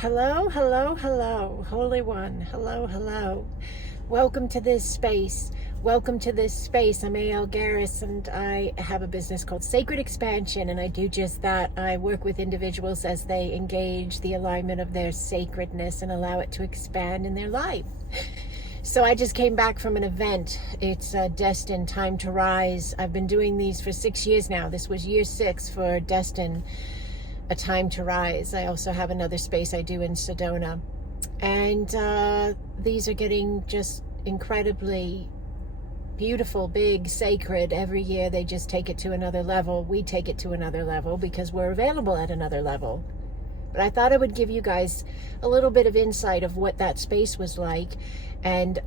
Hello, hello, hello, Holy One. Hello, hello. Welcome to this space. Welcome to this space. I'm Garris, and I have a business called Sacred Expansion, and I do just that. I work with individuals as they engage the alignment of their sacredness and allow it to expand in their life. So I just came back from an event. It's Destined Time to Rise. I've been doing these for 6 years now. This was year 6 for Destined A Time to Rise. I also have another space I do in Sedona. And these are getting just incredibly beautiful, big, sacred. Every year they just take it to another level. We take it to another level because we're available at another level. But I thought I would give you guys a little bit of insight of what that space was like. And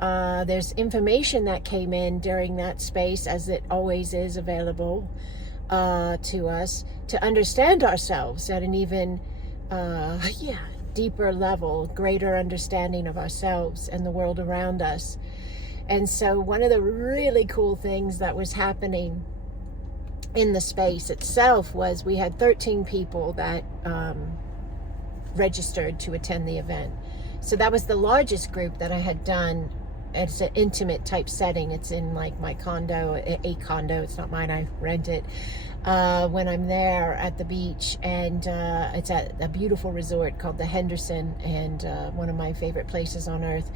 there's information that came in during that space, as it always is available to us, to understand ourselves at an even deeper level, greater understanding of ourselves and the world around us. And so one of the really cool things that was happening in the space itself was we had 13 people that registered to attend the event. So that was the largest group that I had done. It's an intimate type setting. It's in like my condo, a condo. It's not mine. I rent it when I'm there at the beach. And it's at a beautiful resort called the Henderson, and one of my favorite places on earth.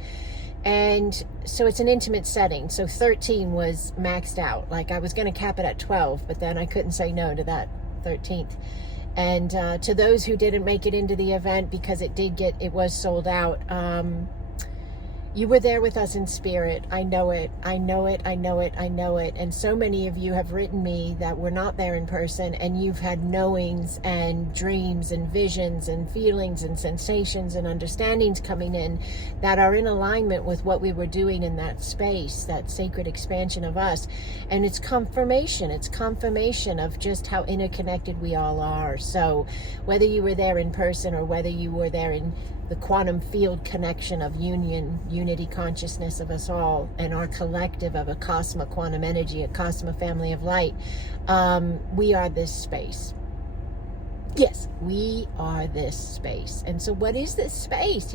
And so it's an intimate setting. So 13 was maxed out. Like I was going to cap it at 12, but then I couldn't say no to that 13th. And to those who didn't make it into the event, because it was sold out, you were there with us in spirit. I know it. I know it. I know it. I know it. And so many of you have written me that were not there in person, and you've had knowings and dreams and visions and feelings and sensations and understandings coming in that are in alignment with what we were doing in that space, that sacred expansion of us. And it's confirmation. It's confirmation of just how interconnected we all are. So whether you were there in person or whether you were there in the quantum field connection of unity consciousness of us all, and our collective of Acasma quantum energy, Acasma family of light, we are this space. Yes, we are this space. And so what is this space,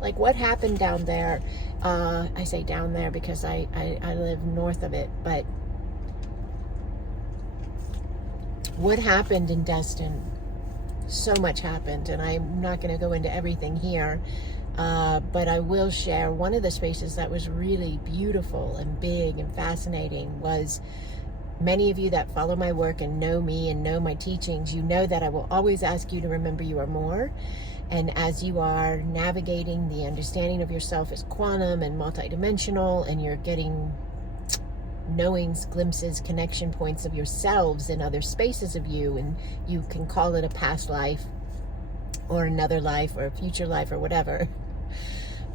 Like what happened down there? I say down there because I live north of it, but what happened in Destined? So much happened, and I'm not going to go into everything here, but I will share one of the spaces that was really beautiful and big and fascinating. Was many of you that follow my work and know me and know my teachings, you know that I will always ask you to remember you are more. And as you are navigating the understanding of yourself as quantum and multidimensional, and you're getting knowings, glimpses, connection points of yourselves in other spaces of you, and you can call it a past life or another life or a future life or whatever.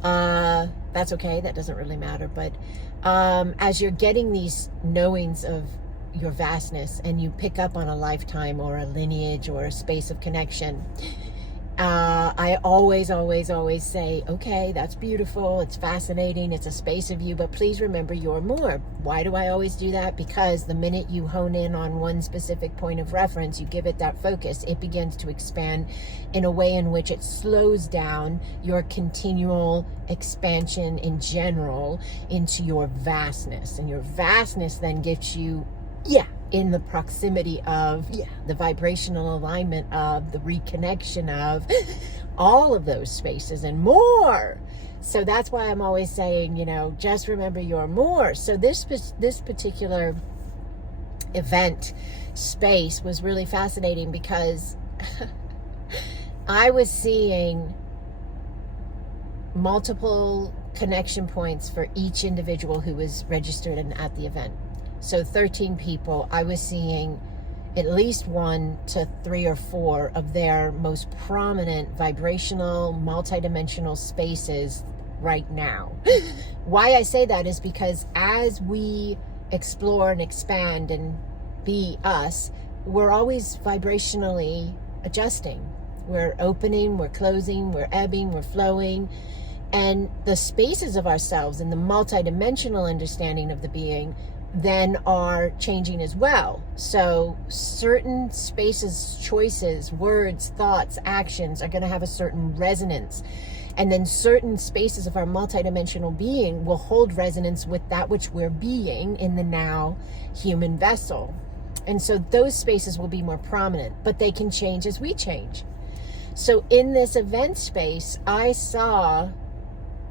That's okay. That doesn't really matter. But as you're getting these knowings of your vastness, and you pick up on a lifetime or a lineage or a space of connection, I always say, okay, that's beautiful, it's fascinating, it's a space of you, but please remember you're more. Why do I always do that? Because the minute you hone in on one specific point of reference, you give it that focus, it begins to expand in a way in which it slows down your continual expansion in general into your vastness. And your vastness then gets you, in the proximity of the vibrational alignment of the reconnection of all of those spaces and more. So that's why I'm always saying, just remember you're more. So this particular event space was really fascinating because I was seeing multiple connection points for each individual who was registered and at the event. So 13 people, I was seeing at least 1 to 3 or 4 of their most prominent vibrational, multidimensional spaces right now. Why I say that is because as we explore and expand and be us, we're always vibrationally adjusting. We're opening, we're closing, we're ebbing, we're flowing. And the spaces of ourselves and the multidimensional understanding of the being then are changing as well. So certain spaces, choices, words, thoughts, actions are going to have a certain resonance. And then certain spaces of our multidimensional being will hold resonance with that which we're being in the now human vessel. And so those spaces will be more prominent, but they can change as we change. So in this event space, I saw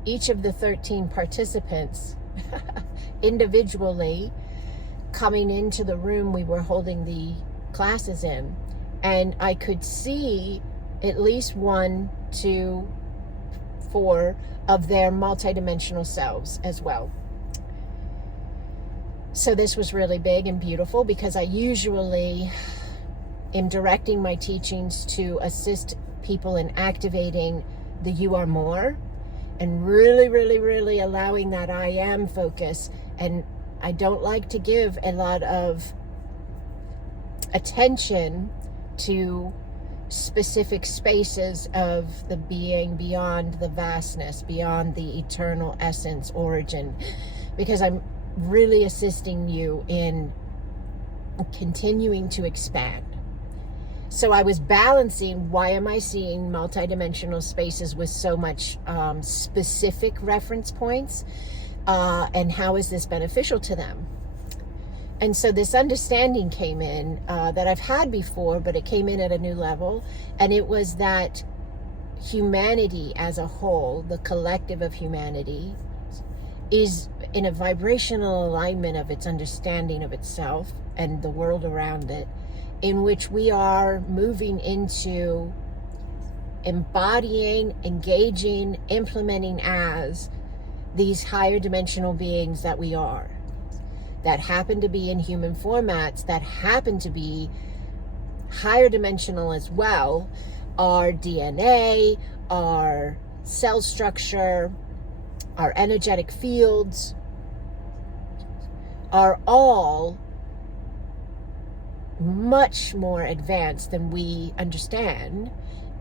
each of the 13 participants individually coming into the room we were holding the classes in, and I could see at least 1, 2, 4 of their multidimensional selves as well. So this was really big and beautiful, because I usually am directing my teachings to assist people in activating the you are more, and really allowing that I am focus. And I don't like to give a lot of attention to specific spaces of the being beyond the vastness, beyond the eternal essence origin, because I'm really assisting you in continuing to expand. So I was balancing, why am I seeing multidimensional spaces with so much specific reference points, and how is this beneficial to them? And so this understanding came in that I've had before, but it came in at a new level. And it was that humanity as a whole, the collective of humanity, is in a vibrational alignment of its understanding of itself and the world around it, in which we are moving into embodying, engaging, implementing as these higher dimensional beings that we are, that happen to be in human formats, that happen to be higher dimensional as well. Our DNA, our cell structure, our energetic fields are all much more advanced than we understand,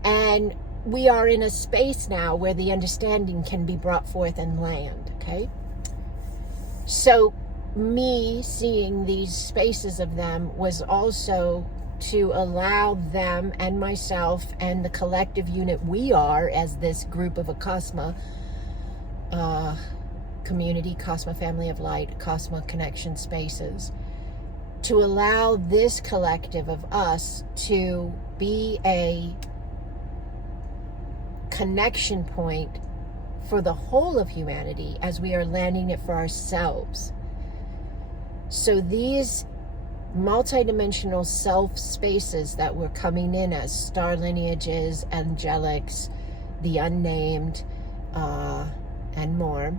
and we are in a space now where the understanding can be brought forth and land. Okay, so me seeing these spaces of them was also to allow them and myself and the collective unit we are as this group of Acasma community, Acasma family of light, Acasma connection spaces, to allow this collective of us to be a connection point for the whole of humanity as we are landing it for ourselves. So these multidimensional self spaces that were coming in as star lineages, angelics, the unnamed, and more,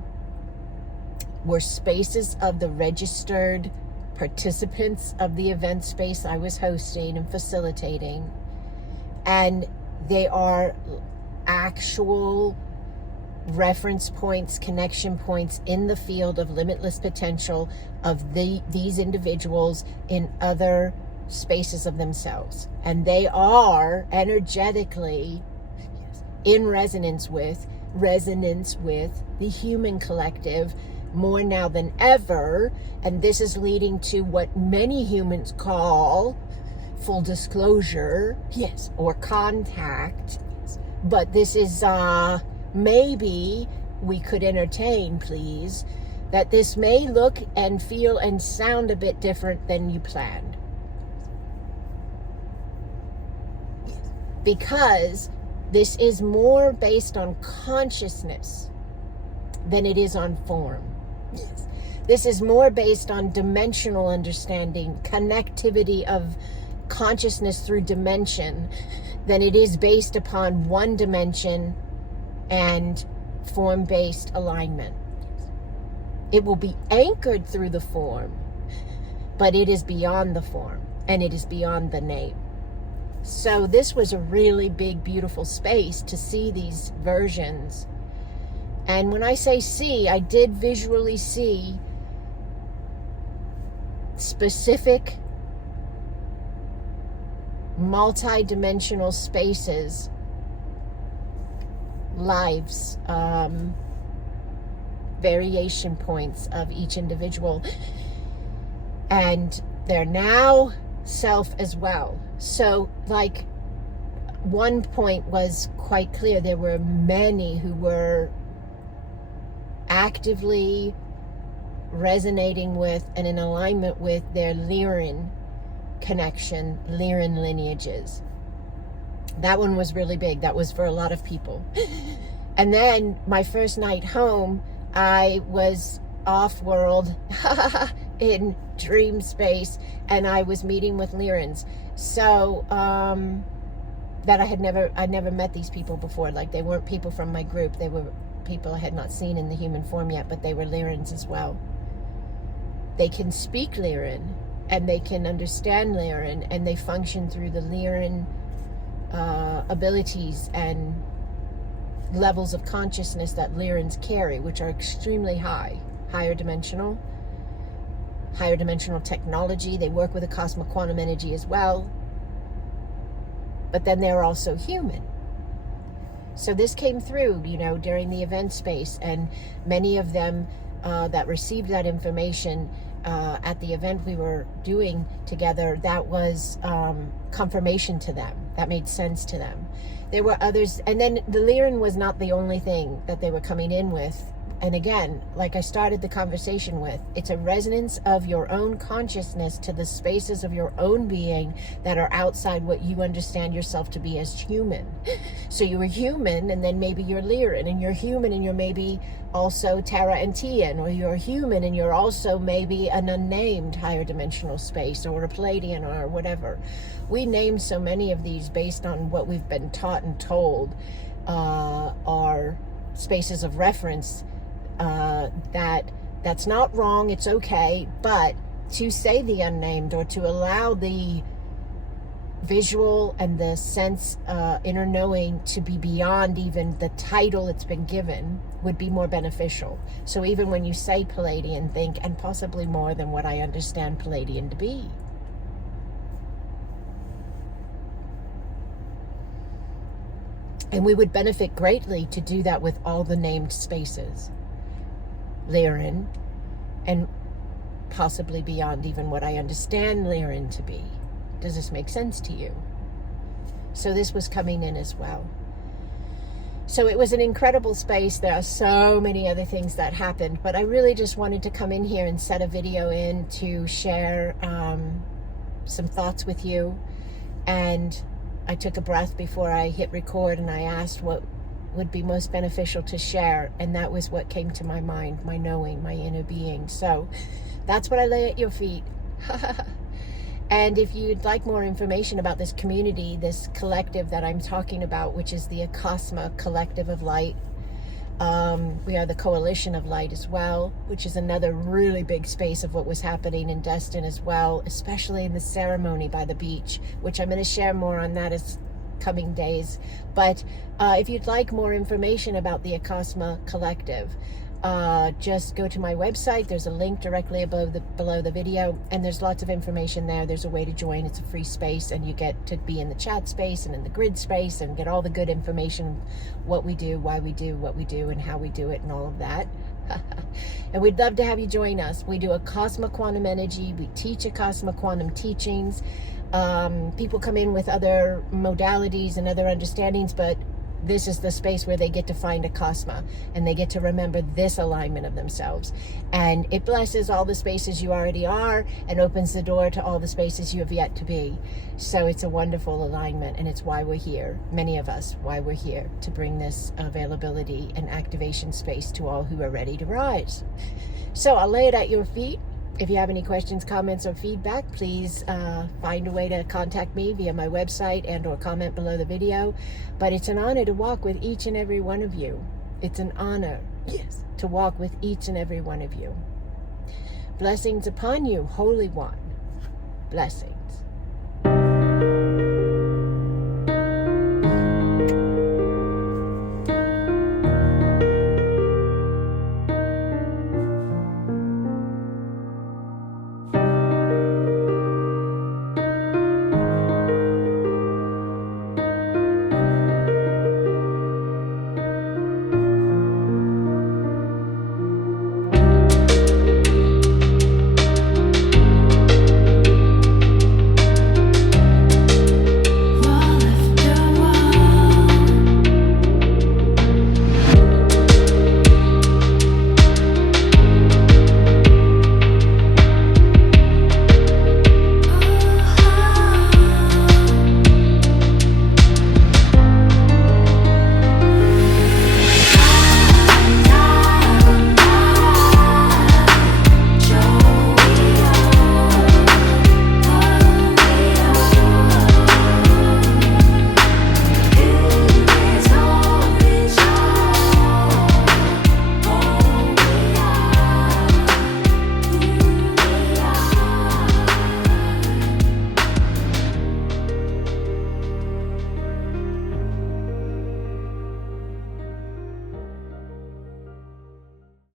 were spaces of the registered participants of the event space I was hosting and facilitating. And they are actual reference points, connection points in the field of limitless potential of these individuals in other spaces of themselves. And they are energetically in resonance with the human collective more now than ever. And this is leading to what many humans call full disclosure, yes, or contact. But this is maybe we could entertain, please, that this may look and feel and sound a bit different than you planned. Because this is more based on consciousness than it is on form. Yes. This is more based on dimensional understanding, connectivity of consciousness through dimension, than it is based upon one dimension and form-based alignment. It will be anchored through the form, but it is beyond the form, and it is beyond the name. So this was a really big, beautiful space to see these versions. And when I say see, I did visually see specific multi-dimensional spaces, lives, variation points of each individual. And they're now self as well. So like one point was quite clear. There were many who were actively resonating with and in alignment with their Lyran connection, Lyran lineages. That one was really big. That was for a lot of people. And then my first night home, I was off-world in dream space, and I was meeting with Lyrans. So that I'd never met these people before. Like, they weren't people from my group. They were people I had not seen in the human form yet, but they were Lyrans as well. They can speak Lyran, and they can understand Lyran, and they function through the Lyran abilities and levels of consciousness that Lyrans carry, which are extremely high, higher dimensional technology. They work with Acasma quantum energy as well, but then they're also human. So this came through, you know, during the event space, and many of them that received that information at the event we were doing together, that was confirmation to them. That made sense to them. There were others, and then the Lyran was not the only thing that they were coming in with. And again, like I started the conversation with, it's a resonance of your own consciousness to the spaces of your own being that are outside what you understand yourself to be as human. So you were human, and then maybe you're Lyran, and you're human, and you're maybe also Terre Antean, or you're human, and you're also maybe an unnamed higher dimensional space, or a Pleiadian, or whatever. We name so many of these based on what we've been taught and told are spaces of reference. That's not wrong, it's okay, but to say the unnamed, or to allow the visual and the sense inner knowing to be beyond even the title it's been given, would be more beneficial. So even when you say Pleiadian, think, and possibly more than what I understand Pleiadian to be. And we would benefit greatly to do that with all the named spaces, Lyran, and possibly beyond even what I understand Lyran to be. Does this make sense to you? So this was coming in as well. So it was an incredible space. There are so many other things that happened, but I really just wanted to come in here and set a video in to share some thoughts with you. And I took a breath before I hit record, and I asked what would be most beneficial to share, and that was what came to my mind, my knowing, my inner being. So that's what I lay at your feet. And if you'd like more information about this community, this collective that I'm talking about, which is the Acasma Collective of Light, we are the Coalition of Light as well, which is another really big space of what was happening in Destin as well, especially in the ceremony by the beach, which I'm going to share more on that as coming days. But if you'd like more information about the Acasma Collective, just go to my website. There's a link directly below the video, and there's lots of information there. There's a way to join. It's a free space, and you get to be in the chat space and in the grid space and get all the good information, what we do, why we do what we do, and how we do it, and all of that. And we'd love to have you join us. We do Acasma quantum energy. We teach Acasma quantum teachings. People come in with other modalities and other understandings, but this is the space where they get to find Acasma, and they get to remember this alignment of themselves. And it blesses all the spaces you already are and opens the door to all the spaces you have yet to be. So it's a wonderful alignment, and it's why we're here, many of us, why we're here, to bring this availability and activation space to all who are ready to rise. So I'll lay it at your feet. If you have any questions, comments, or feedback, please find a way to contact me via my website and or comment below the video. But it's an honor to walk with each and every one of you. It's an honor, yes, to walk with each and every one of you. Blessings upon you, Holy One. Blessings.